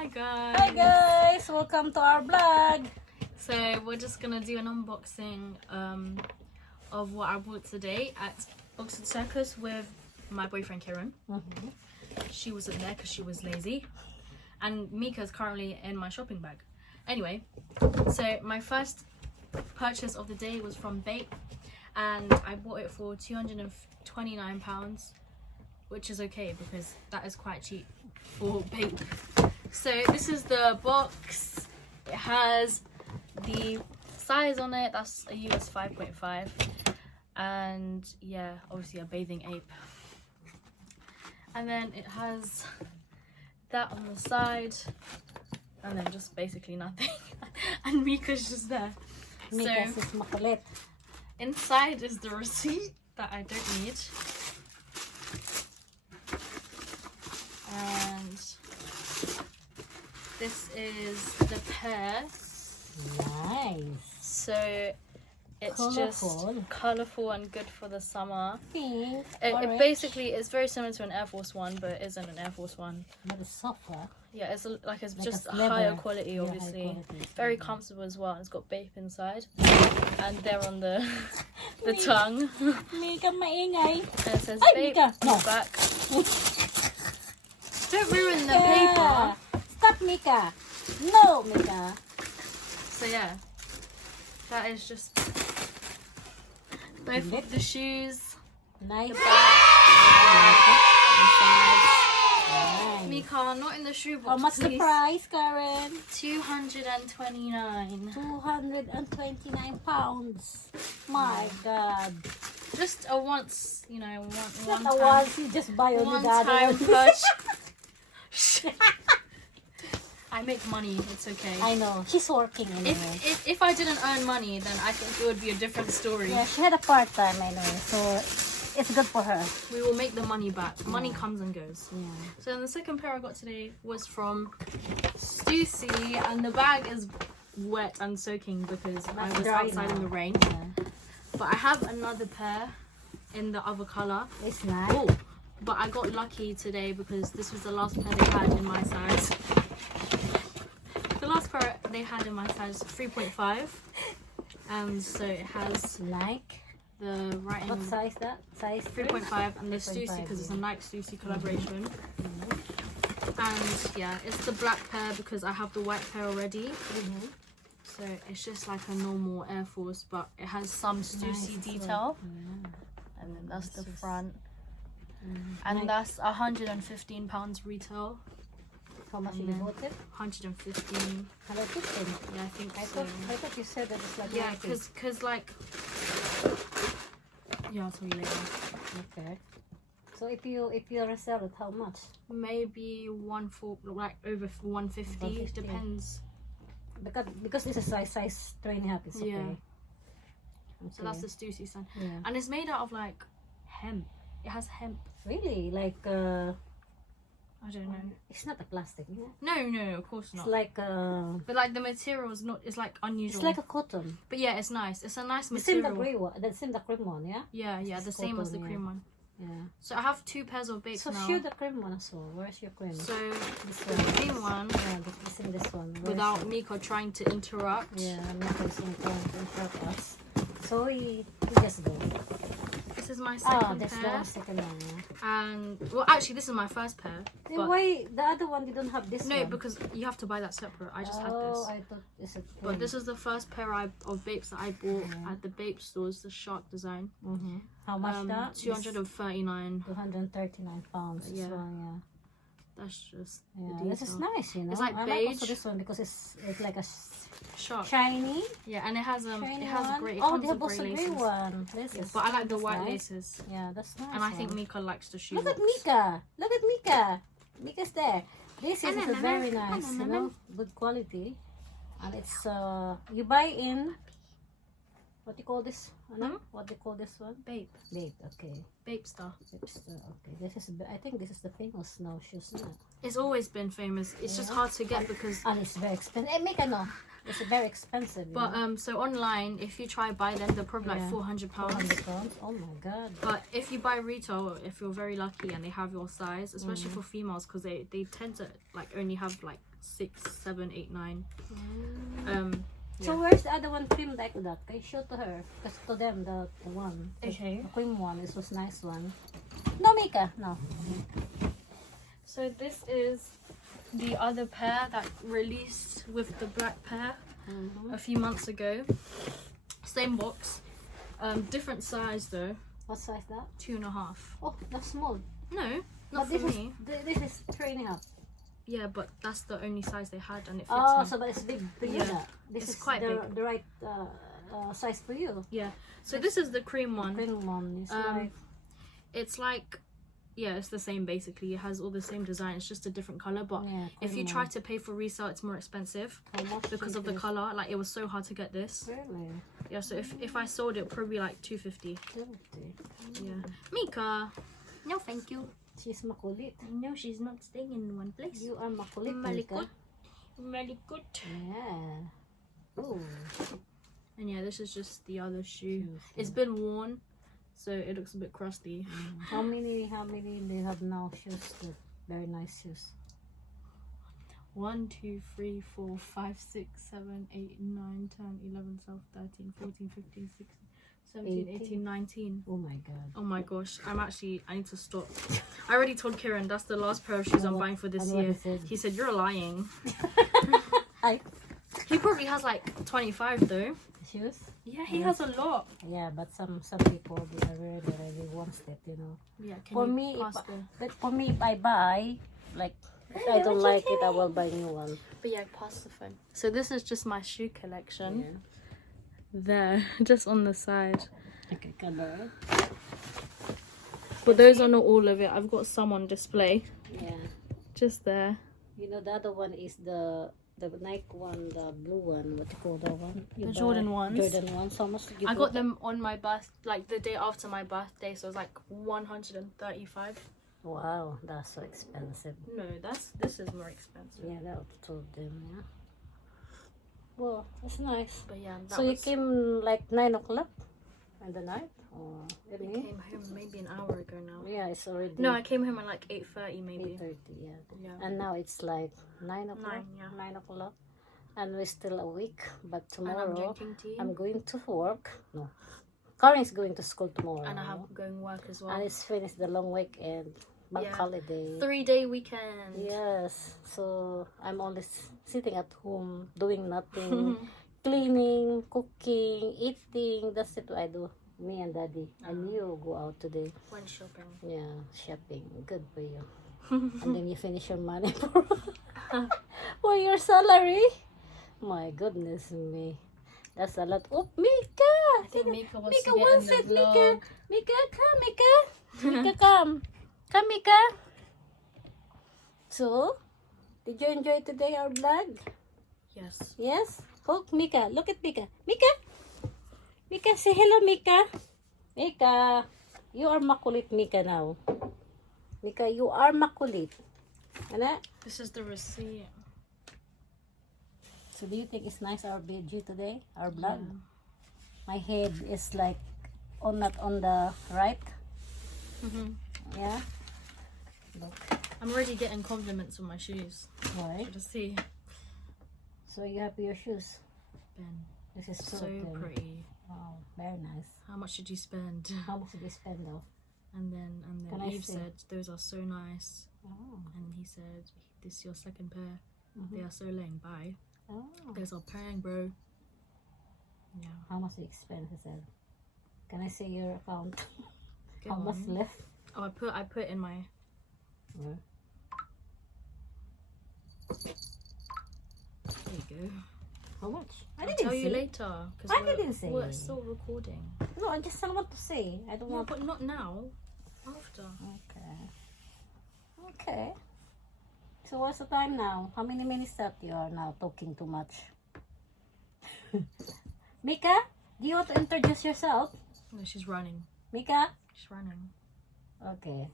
Hi guys. Hi guys, welcome to our vlog. So we're just gonna do an unboxing of what I bought today at Oxford Circus with my boyfriend Kieran. She wasn't there because she was lazy, and Mika's currently in my shopping bag. Anyway, so my first purchase of the day was from Bape, and I bought it for £229, which is okay because that is quite cheap for Bape. So this is the box. It has the size on it, that's a US 5.5, and yeah, obviously a bathing ape. And then it has that on the side, and then just basically nothing. And Mika's just there. Mika's is makulit. Inside is the receipt that I don't need. And this is the pair. Nice. So it's Colourful. just colourful and good for the summer. Pink. It basically is very similar to an Air Force One, but it isn't an Air Force One. But it's softer. Yeah, it's like just a higher leather. quality, Yeah, obviously. high quality. Very comfortable as well. It's got Bape inside, and they're on the the tongue. Mika maingay. And it says Ay, Bape Mika, on no. the back. Don't ruin the Yeah. paper. Stop, Mika. No, Mika. So yeah, that is just both of the shoes, Nice. the back, the sides. Nice. Mika, not in the shoe box. How much the please. price, Karen? 229. 229 pounds. My God. Just a once, you know, one Not a time. once you just buy only One the other time one. purchase. I make money. It's okay. I know. She's working anyway. If I didn't earn money, then I think it would be a different story. Yeah, she had a part-time anyway, so it's good for her. We will make the money back. Money comes and goes. Yeah. So then the second pair I got today was from Stussy, and the bag is wet and soaking because I was dry outside now. in the rain. Yeah. But I have another pair in the other colour. It's nice. Oh, but I got lucky today because this was the last pair they had in my size. The last pair they had in my size 3.5, and so it has Like, the writing what size that? Size 3.5 and the 3.5, Stussy because it's a yeah. Nike Stussy collaboration. And yeah, it's the black pair because I have the white pair already. So it's just like a normal Air Force, but it has some Stussy Nice. detail. Yeah. And then that's the This is- front. And that's £115 retail. How much And you then bought it? 115. 115. Yeah, I think I so. thought you said that it's like Yeah, 90. cause like, yeah, I'll tell you later. Okay. So if you resell it, how much? Maybe like over 150. 150. Depends. Because this is size 3.5. It's okay. Yeah. Okay. So that's the Stussy sign, Yeah. and it's made out of like hemp. It has hemp. Really, like I don't know. it's not a plastic. Yeah? No, of course It's not. like But like the material is not. It's like unusual. it's like a cotton. But yeah, it's nice. It's a nice The same material. the gray one. The same the cream one. Yeah. Yeah, It's the same as the cotton, cream yeah. one. Yeah. So I have two pairs of Bapes So now. show the cream one as well. Where's your cream? So This the cream one, Yeah, this in this one. Where's without it? Mika trying to interrupt. Yeah, I'm not going to interrupt us. So we just go. This is my Oh, second that's pair. the second one. Yeah. And well, actually, this is my first pair. Then But why the other one didn't have this no, one? because you have to buy that separate. I just had Oh, this. I thought it's a But this is the first pair of Bapes that I bought Yeah. at the Bape stores, the shark design. How much that? 239. 239 pounds. Yeah. This one, yeah. That's just Yeah, the this is detail. nice, you know. It's like I like also beige. this one because it's like a Shark. shiny. Yeah, and it has Shiny it has one. great. It Oh, comes they have with also grey grey laces. one. This Yeah, is. but I like the that's white nice. laces, Yeah, that's nice. and I think one. Mika likes the shoe. Look at box. Mika. Look at Mika. Mika's there. This is a very nice, you know, good quality, and it's you buy in. What do you call this? What do you call this one? Bape. Babe. Okay. Bape Star. Okay. This is. I think this is the famous snow shoes. Yeah. It's always been famous. It's just hard to get because And it's very expensive. Hey, Mika, no. It's very expensive. You But know? so online, if you try buy them, they're probably like Yeah. £400. 400 pounds. Oh my god. But if you buy retail, if you're very lucky and they have your size, especially for females, because they tend to like only have like 6, 7, 8, 9. So where's the other one filmed like that? Can you show to her? Because to them the one. Okay. The cream one. This was nice one. No, Mika. No. So this is the other pair that released with the black pair a few months ago. Same box, different size though. What size that? 2.5. Oh, that's small. No, not But for me. This is 3.5. Yeah, but that's the only size they had, and it fits Oh, me. so but it's big for you. Yeah. That. This It's is quite big. the right size for you. Yeah. So this is the cream one. Green one is like It's like, yeah, it's the same basically. It has all the same design. It's just a different color. But yeah, if you cream try one. to pay for resale, it's more expensive How much because is of the this? color. Like it was so hard to get this. Really? Yeah. So if I sold it, probably like 250. Guilty. Yeah. Mika. No, thank you. She's makulit. No, she's not staying in one place. You are makulit, Malikut. Mika. Malikut. Yeah. Ooh. And yeah, this is just the other shoe. Shoes, It's been worn, so it looks a bit crusty. How many do you have now? Shoes. Too? Very nice shoes. 1, 2, 3, 4, 5, 6, 7, 8, 9, 10, 11, 12, 13, 14, 15, 16, 17, 18, 19. Oh my god. Oh my gosh, I need to stop. I already told Kieran that's the last pair of shoes I'm buying for this And what year. he said? He said, you're lying. I He probably has like 25 though. shoes. Yeah, he has a lot. Yeah, but some people they are really wants it, you know. Yeah, can For you me, pass if, the... but for me, if I buy, like, if I don't like it, I will buy new one. But yeah, pass the phone. So this is just my shoe collection. Yeah. There, just on the side. Okay, color. But those are not all of it. I've got some on display. Yeah. Just there. You know, the other one is the Nike one, the blue one. What you call that one? You The buy Jordan ones. Jordan ones. How much did you I put got them on my like the day after my birthday, so it was like 135. Wow, that's so expensive. No, this is more expensive. Yeah, that told them. Yeah. Well, that's nice. But yeah, that So you was, came like 9 o'clock in the night, or I evening? came home maybe an hour ago now. Yeah, it's already. No, I came home at like 8:30 maybe. 8:30, yeah. Yeah. And now it's like 9 o'clock. 9, yeah. 9 o'clock. And we're still awake. But And I'm tomorrow drinking tea. I'm going to work. No. Karen is going to school tomorrow. And I have going work as well. And it's finished the long weekend. Bank Yeah. holiday. 3-day weekend. Yes. So I'm only sitting at home doing nothing. Cleaning, cooking, eating. That's it I do. Me and Daddy. And you go out today. Went shopping. Yeah, shopping. Good for you. And then you finish your money for your salary. My goodness me. That's a lot. Oh, Mika! I think Mika wants Mika to get wants in it, the Mika. vlog. Mika, come, Mika. Mika, come. Come, Mika. So, did you enjoy today our vlog? Yes. Yes? Look, Mika. Look at Mika. Mika! Mika, say hello, Mika. Mika, you are makulit, Mika, now. Mika, you are makulit. Ano? This is the receipt. So, do you think it's nice our video today? Our vlog? My head is like not on the right. Yeah? Look. I'm already getting compliments on my shoes. Why? Just see. So, you have your shoes. Ben, This is so thin. pretty. Wow, very nice. How much did you spend? How much did you spend though? And then Can I Eve see? said those are so nice. Oh. And he said this is your second pair. They are so lame. Bye. Oh. Those are paying, bro. Yeah. How much did you spend? He said. Can I see your account? Go How much on. left? Oh, I put in my. Where? There you go. How much? I I'll didn't tell you see. later. Cause I didn't say. We're still recording. No, I just don't want to say. I don't No, want. but not now. After. Okay. Okay. So what's the time now? How many minutes that you are now talking too much? Mika, do you want to introduce yourself? No, she's running. Mika? She's running. Okay.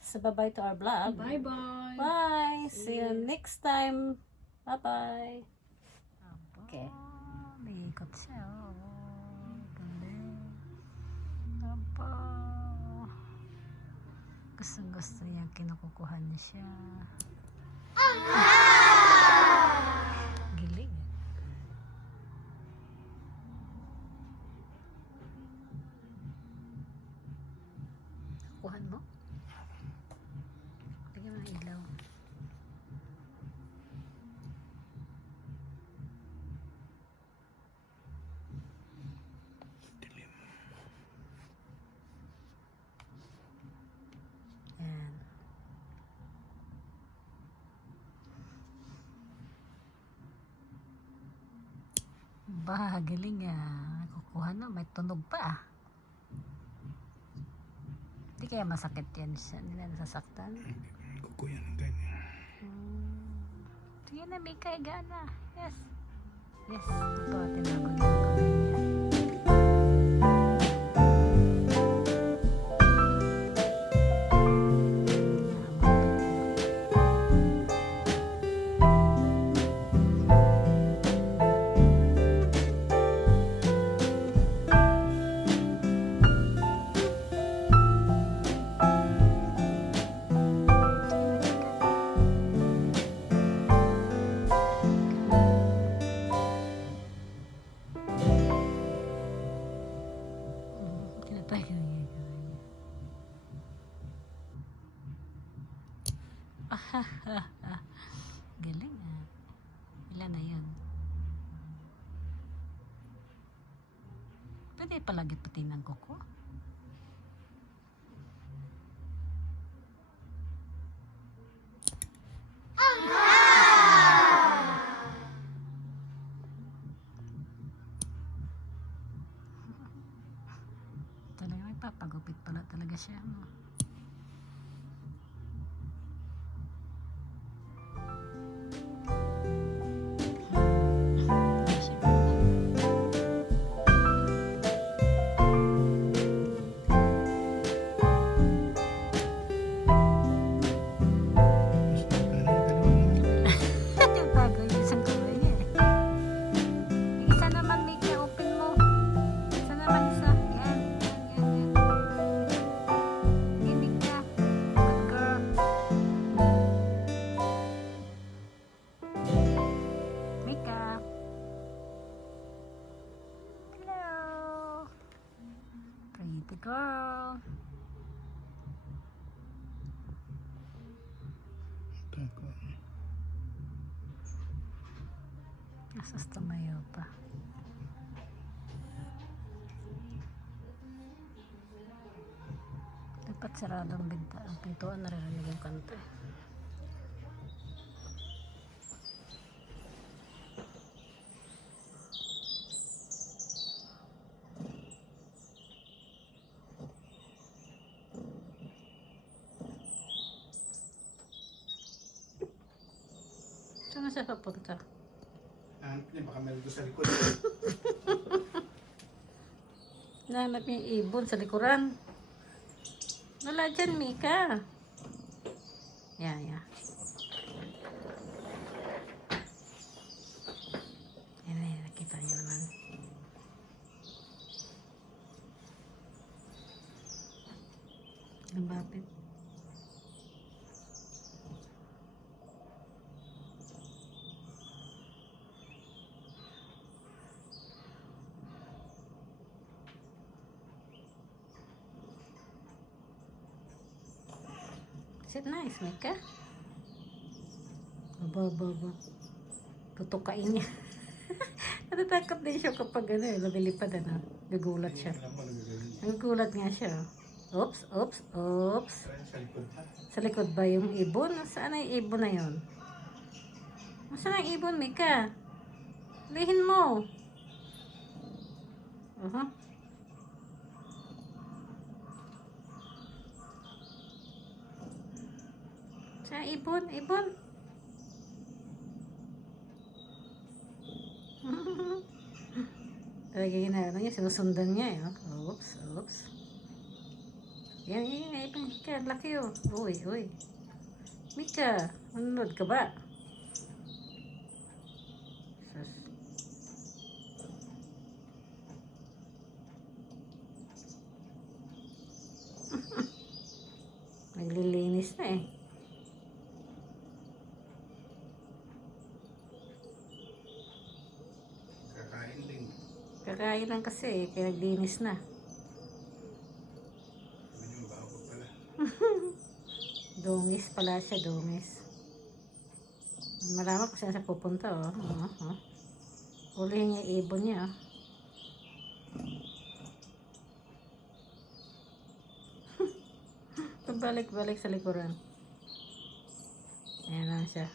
So bye-bye to our vlog. Bye bye. Bye. See you next time. Bye-bye. Bye. Okay. Naikot siya. Galing. Aba. Gusto niya, kinukukuhan niya siya. Giling. Kuhan mo? Lagyan mo ng ilaw. Yan. Bah, galing kukuha na, may tunog pa Hindi kaya masakit yan siya, hindi na nasasaktan. Kukuha ng ganyan. Sige na, Mika, higaan na. Yes. Yes, ito, tinago niya ang kamay niya. Tinatay ka niya yung kamay niya. Galing Ilan na yun? Pwede palagi pati ng kuko. Talaga may papagupit pala talaga siya. Tinago yung isang kamay niya Yung isa naman, Mika, open mo. Isa naman isa. Yan. Hey, Mika. Good girl. Mika. Hello. Pretty girl. Asas tumayo pa. Dapat sarado ang binta. Ang pintuan naririnig yung kanta. Saan na siya papunta? Baka meron doon sa likod. Nahanap yung ibon sa likuran. Wala dyan, Mika. Yeah. Yan, nakita niyo naman. Lambapit. Is it nice, Mika? Aba. Tutukain niya. Natatakot din siya kapag lumilipad, Nagugulat siya. Nagugulat nga siya. Oops. Sa likod ha. Sa likod ba yung ibon? Saan ang ibon na yun? Saan ang ibon, Mika? Lihin mo. Sa ibon. Talaga niya, sinusundan niya Oops. Yan, ibon. Mika, laki Uy. Mika, manunod ka ba? Naglilinis na eh. Kakain din. Kakain lang kasi eh, kaya naglinis na. Ano yung baho ko pala. Dungis pala siya, dungis. Malaman kung saan siya pupunta, oh. Ulihin niya yung ibon niya, oh. Balik-balik sa likuran. Ayan lang siya.